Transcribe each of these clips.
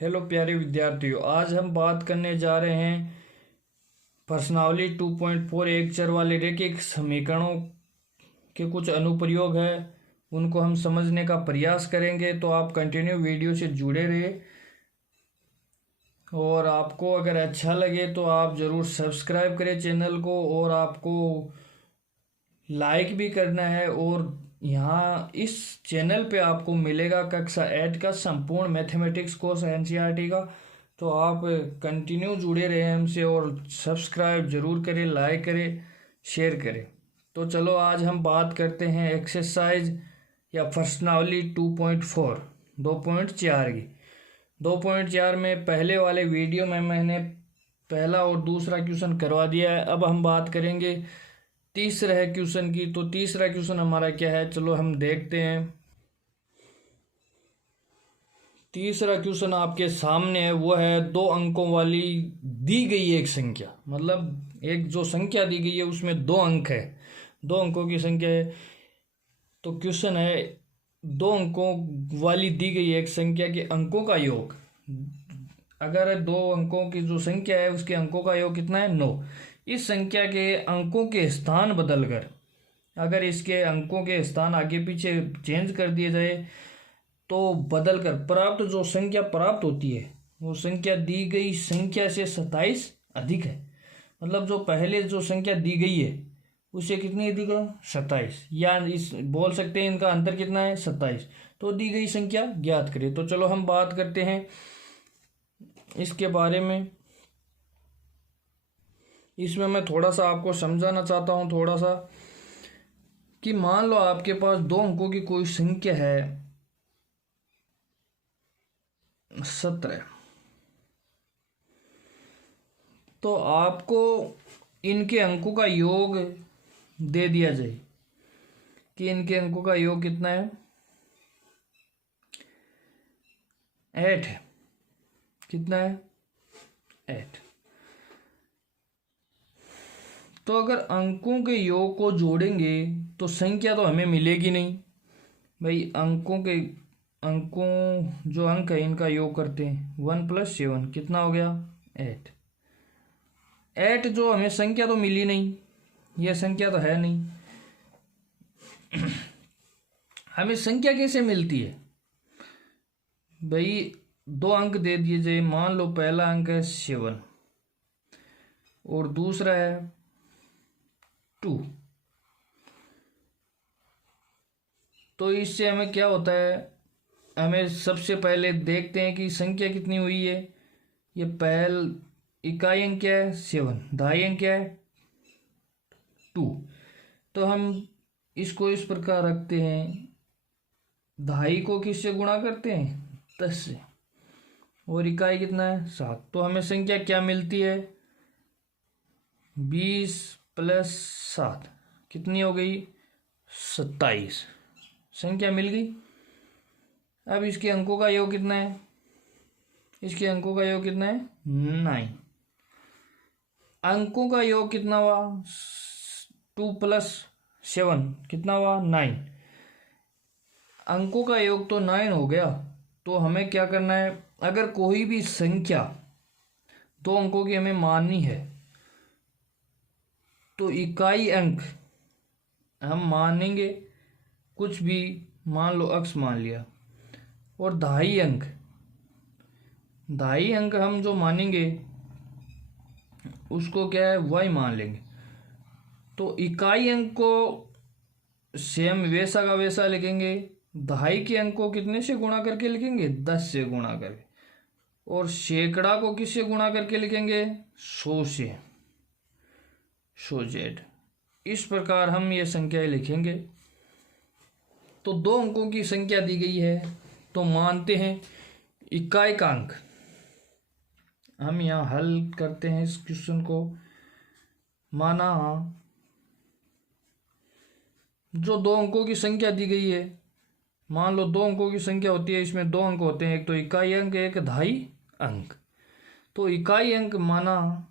Hello प्यारे विद्यार्थियों, आज हम बात करने जा रहे हैं प्रश्नावली 2.4 एक चर वाले रैखिक समीकरणों के कुछ अनुप्रयोग है, उनको हम समझने का प्रयास करेंगे। तो आप कंटिन्यू वीडियो से जुड़े रहिए और आपको अगर अच्छा लगे तो आप ज़रूर सब्सक्राइब करें चैनल को, और आपको लाइक भी करना है। और यहाँ इस चैनल पे आपको मिलेगा कक्षा 8 का संपूर्ण मैथमेटिक्स कोर्स एनसीईआरटी का। तो आप कंटिन्यू जुड़े रहे हमसे और सब्सक्राइब जरूर करें, लाइक करें, शेयर करें। तो चलो आज हम बात करते हैं एक्सरसाइज या प्रश्नावली 2.4 2.4 की। 2.4 में पहले वाले वीडियो में मैंने पहला और दूसरा क्वेश्चन करवा दिया है। अब हम बात करेंगे तीसरा है क्वेश्चन की। तो तीसरा क्वेश्चन हमारा क्या है, चलो हम देखते हैं। तीसरा क्वेश्चन आपके सामने है, वो है 2 अंकों वाली दी गई एक संख्या, मतलब एक जो संख्या दी गई है उसमें 2 अंक है, 2 अंकों की संख्या है। तो क्वेश्चन है 2 अंकों वाली दी गई एक संख्या के अंकों का योग। अगर 2 अंकों की जो संख्या है उसके अंकों का योग कितना है, 9। इस संख्या के अंकों के स्थान बदलकर, अगर इसके अंकों के स्थान आगे पीछे चेंज कर दिए जाए तो बदलकर प्राप्त जो संख्या प्राप्त होती है वो संख्या दी गई संख्या से 27 अधिक है। मतलब जो पहले जो संख्या दी गई है उससे कितनी अधिक है, 27। या इस बोल सकते हैं इनका अंतर कितना है, 27। तो दी गई संख्या ज्ञात करें। तो चलो हम बात करते हैं इसके बारे में। इसमें मैं थोड़ा सा आपको समझाना चाहता हूँ थोड़ा सा, कि मान लो आपके पास 2 अंकों की कोई संख्या है 17। तो आपको इनके अंकों का योग दे दिया जाए कि इनके अंकों का योग कितना है, 8 है। कितना है, 8। तो अगर अंकों के योग को जोड़ेंगे तो संख्या तो हमें मिलेगी नहीं भाई। अंकों जो अंक है इनका योग करते हैं, 1 + 7 कितना हो गया, 8। 8 जो हमें संख्या तो मिली नहीं, यह संख्या तो है नहीं। हमें संख्या कैसे मिलती है भाई, 2 अंक दे दिए जाए। मान लो पहला अंक है 7 और दूसरा है 2। तो इससे हमें क्या होता है, हमें सबसे पहले देखते हैं कि संख्या कितनी हुई है। ये पहल इकाई अंक क्या है, 7, दहाई अंक क्या है, 2। तो हम इसको इस प्रकार रखते हैं, दहाई को किससे गुणा करते हैं, 10 से, और इकाई कितना है, 7। तो हमें संख्या क्या मिलती है, 20 + 7 कितनी हो गई, 27। संख्या मिल गई। अब इसके अंकों का योग कितना है, इसके अंकों का योग कितना है, 9। अंकों का योग कितना हुआ, 2 + 7 कितना हुआ, 9। अंकों का योग तो 9 हो गया। तो हमें क्या करना है, अगर कोई भी संख्या 2 अंकों की हमें माननी है तो इकाई अंक हम मानेंगे कुछ भी, मान लो x मान लिया, और दहाई अंक हम जो मानेंगे उसको क्या है, y मान लेंगे। तो इकाई अंक को सेम वैसा का वैसा लिखेंगे, दहाई के अंक को कितने से गुणा करके लिखेंगे, 10 से गुणा करके, और सैकड़ा को किससे गुणा करके लिखेंगे, 100 से, 100z। इस प्रकार हम ये संख्याएं लिखेंगे। तो 2 अंकों की संख्या दी गई है तो मानते हैं इकाई का अंक। हम यहाँ हल करते हैं इस क्वेश्चन को। माना जो 2 अंकों की संख्या दी गई है, मान लो 2 अंकों की संख्या होती है, इसमें 2 अंक होते हैं, एक तो इकाई अंक, एक दहाई अंक। तो इकाई अंक माना,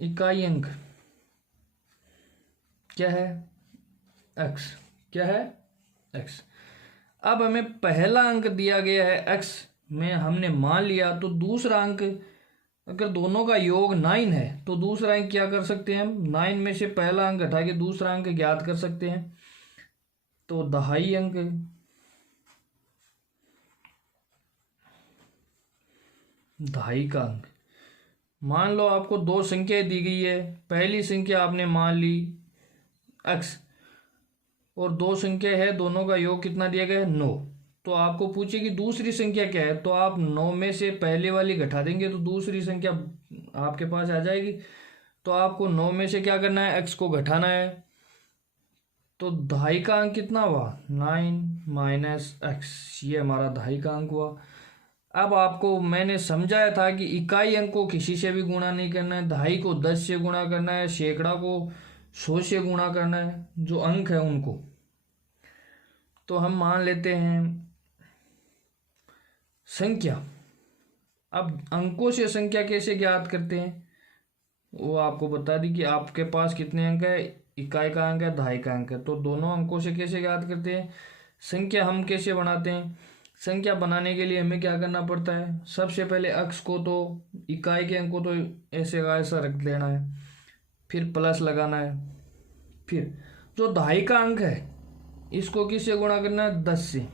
इकाई अंक क्या है, x। क्या है, x। अब हमें पहला अंक दिया गया है x में, हमने मान लिया, तो दूसरा अंक, अगर दोनों का योग 9 है तो दूसरा अंक क्या कर सकते हैं हम, 9 में से पहला अंक हटा के दूसरा अंक ज्ञात कर सकते हैं। तो दहाई अंक, दहाई का अंक, मान लो आपको दो संख्याएं दी गई है, पहली संख्या आपने मान ली x और दो संख्या है, दोनों का योग कितना दिया गया है 9। तो आपको पूछे कि दूसरी संख्या क्या है, तो आप 9 में से पहले वाली घटा देंगे तो दूसरी संख्या आपके पास आ जाएगी। तो आपको 9 में से क्या करना है, x को घटाना है। तो दहाई का अंक कितना हुआ, 9 - x, ये हमारा दहाई का अंक हुआ। अब आपको मैंने समझाया था कि इकाई अंक को किसी से भी गुणा नहीं करना है, दहाई को 10 से गुणा करना है, सैकड़ा को 100 से गुणा करना है, जो अंक है उनको। तो हम मान लेते हैं संख्या। अब अंकों से संख्या कैसे ज्ञात करते हैं, वो आपको बता दी कि आपके पास कितने अंक है, इकाई का अंक है, दहाई का अंक है। तो दोनों अंकों से कैसे ज्ञात करते हैं, संख्या हम कैसे बनाते हैं। संख्या बनाने के लिए हमें क्या करना पड़ता है, सबसे पहले x को तो इकाई के अंक को तो ऐसे ऐसा रख देना है, फिर प्लस लगाना है, फिर जो दहाई का अंक है इसको किससे गुणा करना है, 10 से।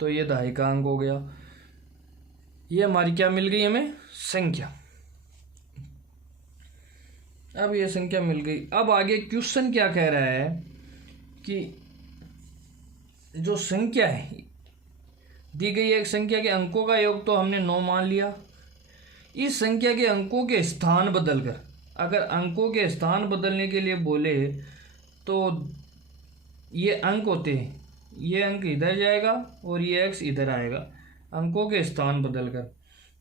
तो ये दहाई का अंक हो गया। ये हमारी क्या मिल गई हमें, संख्या। अब ये संख्या मिल गई। अब आगे क्वेश्चन क्या कह रहा है कि जो संख्या है दी गई है, एक संख्या के अंकों का योग तो हमने 9 मान लिया। इस संख्या के अंकों के स्थान बदलकर, अगर अंकों के स्थान बदलने के लिए बोले तो ये अंक होते हैं, ये अंक इधर जाएगा और ये x इधर आएगा, अंकों के स्थान बदलकर।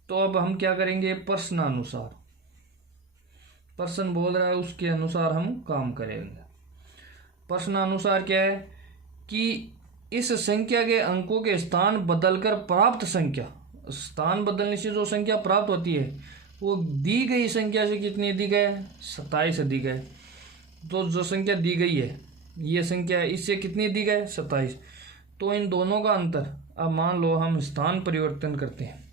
तो अब हम क्या करेंगे, प्रश्नानुसार, प्रश्न बोल रहा है उसके अनुसार हम काम करेंगे। प्रश्नानुसार क्या है कि इस संख्या के अंकों के स्थान बदलकर प्राप्त संख्या, स्थान बदलने से जो संख्या प्राप्त होती है वो दी गई संख्या से कितनी दी गई, 27 दी गई। तो जो संख्या दी गई है ये संख्या है, इससे कितनी दी गई, 27। तो इन दोनों का अंतर, अब मान लो हम स्थान परिवर्तन करते हैं,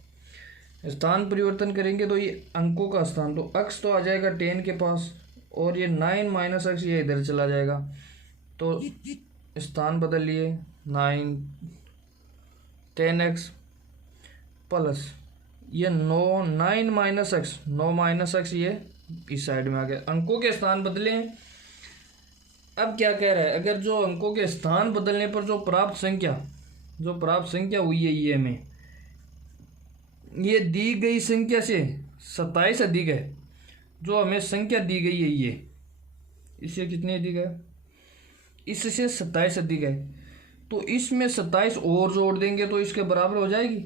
स्थान परिवर्तन करेंगे तो ये अंकों का स्थान, तो x तो आ जाएगा 10 के पास और ये 9 - x ये इधर चला जाएगा। तो स्थान बदल लिए, 10x प्लस ये 9 - x, 9 - x ये इस साइड में आ गया, अंकों के स्थान बदले हैं। अब क्या कह रहा है, अगर जो अंकों के स्थान बदलने पर जो प्राप्त संख्या हुई है ये में, ये दी गई संख्या से 27 अधिक है, जो हमें संख्या दी गई है ये, इससे कितनी अधिक है, इससे 27 अधिक है। तो इसमें 27 और जोड़ देंगे तो इसके बराबर हो जाएगी,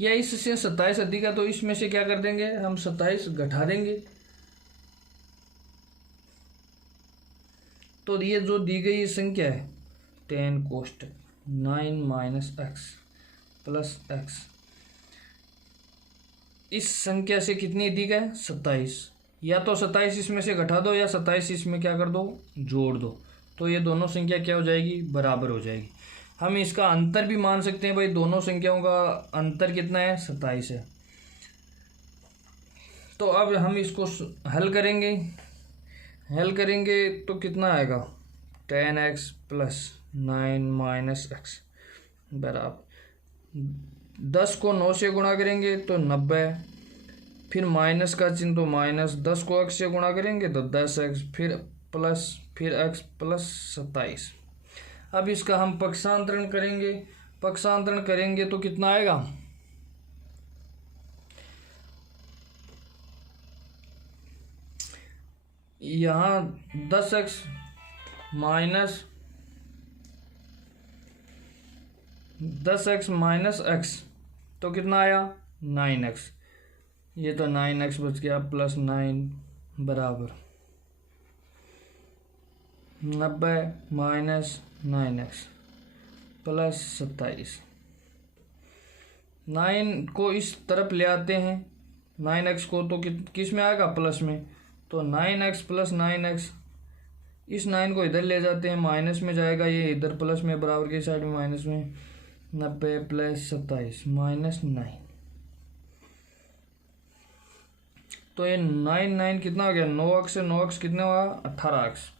या इससे 27 अधिक है तो इसमें से क्या कर देंगे हम, 27 घटा देंगे। तो ये जो दी गई संख्या है 10 कोष्टक 9 - x प्लस x, इस संख्या से कितनी अधिक है, 27। या तो 27 इसमें से घटा दो या 27 इसमें क्या कर दो, जोड़ दो। तो ये दोनों संख्या क्या हो जाएगी, बराबर हो जाएगी। हम इसका अंतर भी मान सकते हैं भाई, दोनों संख्याओं का अंतर कितना है, 27 है। तो अब हम इसको हल करेंगे तो कितना आएगा, 10x प्लस 9 - x बराबर 10 को 9 से गुणा करेंगे तो 90, फिर माइनस का चिन्ह तो माइनस, 10 को x से गुणा करेंगे तो 10x, फिर प्लस, फिर x प्लस 27। अब इसका हम पक्षांतरण करेंगे तो कितना आएगा, यहाँ 10x माइनस x तो कितना आया, 9x, ये तो 9x बच गया, प्लस 9 बराबर 90 माइनस 9x प्लस 27। 9 को इस तरफ ले आते हैं, 9x को तो किस में आएगा, प्लस में। तो 9x प्लस 9x इस 9 को इधर ले जाते हैं, माइनस में जाएगा ये, इधर प्लस में, बराबर की साइड में माइनस में। 90 प्लस 27 माइनस 9। तो ये 9 कितना हो गया, 9 अक्स से 9 अक्स कितना हुआ, 18 अक्स,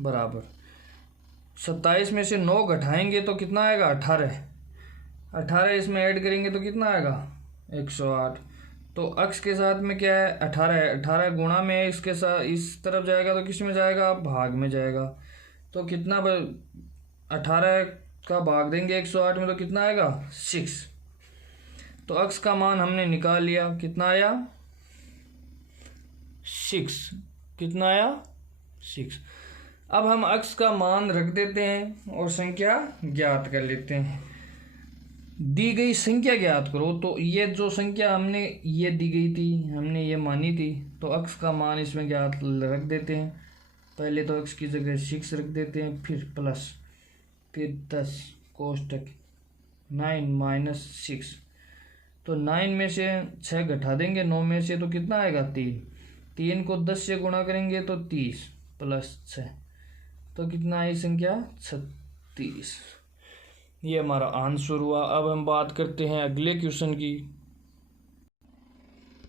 बराबर 27 में से 9 घटाएंगे तो कितना आएगा, 18। 18 इसमें ऐड करेंगे तो कितना आएगा, 108। तो अक्स के साथ में क्या है, 18 है। 18 गुणा में इसके साथ इस तरफ जाएगा तो किस में जाएगा, भाग में जाएगा। तो कितना 18 का भाग देंगे 108 में तो कितना आएगा, 6। तो अक्स का मान हमने निकाल लिया, कितना आया, 6। कितना आया, 6। अब हम अक्स का मान रख देते हैं और संख्या ज्ञात कर लेते हैं। दी गई संख्या ज्ञात करो, तो ये जो संख्या हमने ये दी गई थी, हमने ये मानी थी, तो अक्स का मान इसमें ज्ञात रख देते हैं। पहले तो अक्स की जगह 6 रख देते हैं, फिर प्लस, फिर 10 कोष्टक 9 माइनस 6। तो 9 में से 6 घटा देंगे 9 में से तो कितना आएगा, 3। 3 को 10 से गुणा करेंगे तो 30 प्लस 6, तो कितना आई संख्या, 36। ये हमारा आंसर हुआ। अब हम बात करते हैं अगले क्वेश्चन की।